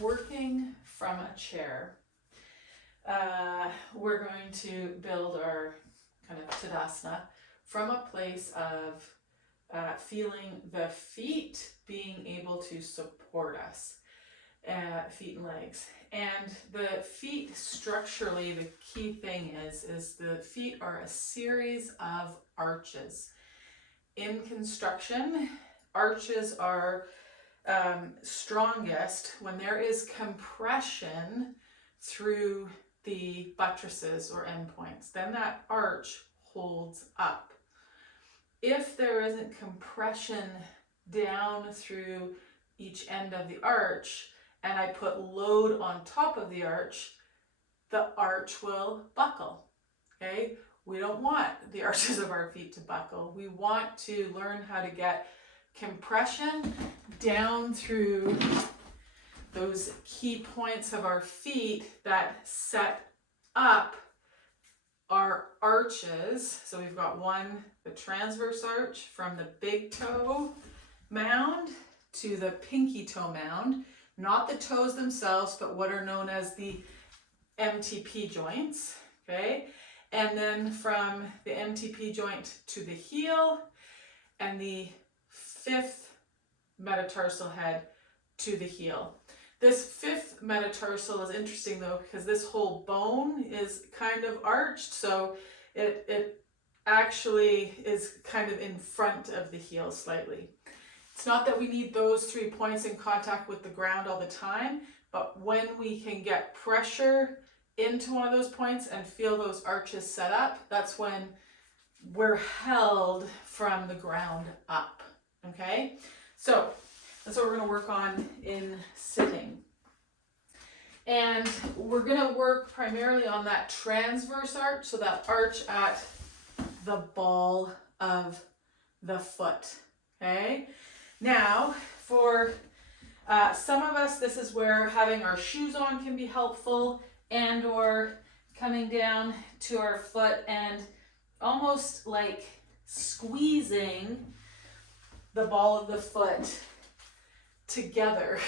working from a chair, we're going to build our kind of Tadasana from a place of feeling the feet being able to support us, feet and legs. And the feet structurally, the key thing is the feet are a series of arches. In construction, arches are strongest when there is compression through the buttresses or endpoints. Then that arch holds up. If there isn't compression down through each end of the arch, and I put load on top of the arch will buckle. Okay? We don't want the arches of our feet to buckle. We want to learn how to get compression down through those key points of our feet that set up our arches. So we've got one, the transverse arch from the big toe mound to the pinky toe mound, not the toes themselves, but what are known as the MTP joints, okay? And then from the MTP joint to the heel and the fifth metatarsal head to the heel. This fifth metatarsal is interesting though, because this whole bone is kind of arched, so it actually is kind of in front of the heel slightly. It's not that we need those 3 points in contact with the ground all the time, but when we can get pressure into one of those points and feel those arches set up, that's when we're held from the ground up, okay? So that's what we're gonna work on in sitting. And we're gonna work primarily on that transverse arch, so that arch at the ball of the foot, okay? Now, for some of us, this is where having our shoes on can be helpful, and or coming down to our foot and almost like squeezing the ball of the foot together,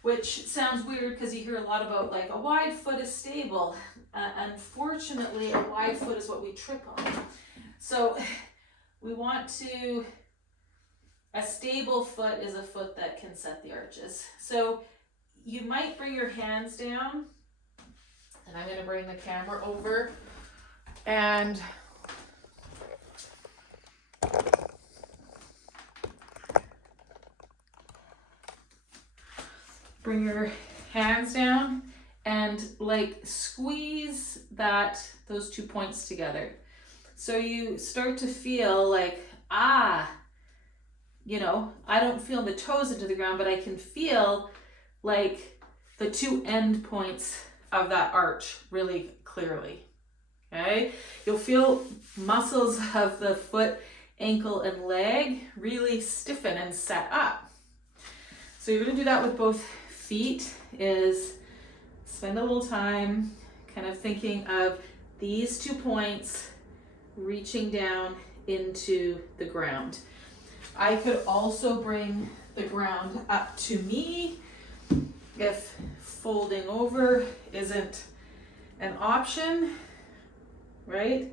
which sounds weird because you hear a lot about like a wide foot is stable. Unfortunately, a wide foot is what we trip on. So we want to, a stable foot is a foot that can set the arches. So you might bring your hands down, and I'm going to bring the camera over and bring your hands down and like squeeze those 2 points together. So you start to feel like, you know, I don't feel the toes into the ground, but I can feel like the 2 end points of that arch really clearly, okay? You'll feel muscles of the foot, ankle, and leg really stiffen and set up. So you're gonna do that with both feet, is spend a little time kind of thinking of these 2 points reaching down into the ground. I could also bring the ground up to me if folding over isn't an option, right?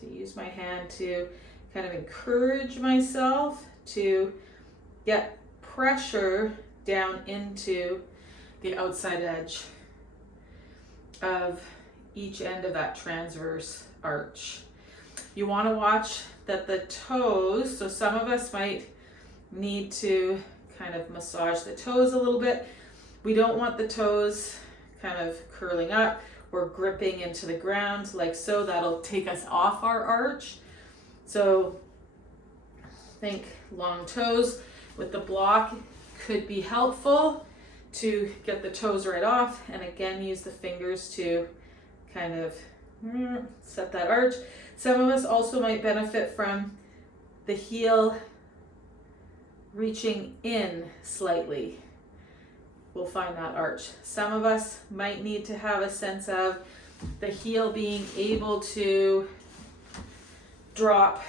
To use my hand to kind of encourage myself to get pressure down into the outside edge of each end of that transverse arch. You want to watch that the toes, so some of us might need to kind of massage the toes a little bit. We don't want the toes kind of curling up or gripping into the ground like so. That'll take us off our arch. So think long toes with the block could be helpful to get the toes right off, and again use the fingers to kind of set that arch. Some of us also might benefit from the heel reaching in slightly. We'll find that arch. Some of us might need to have a sense of the heel being able to drop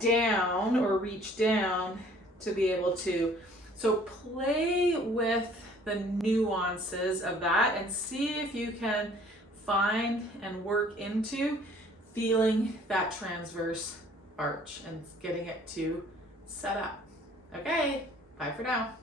down or reach down to be able to. So play with the nuances of that and see if you can find and work into feeling that transverse arch and getting it to set up. Okay, bye for now.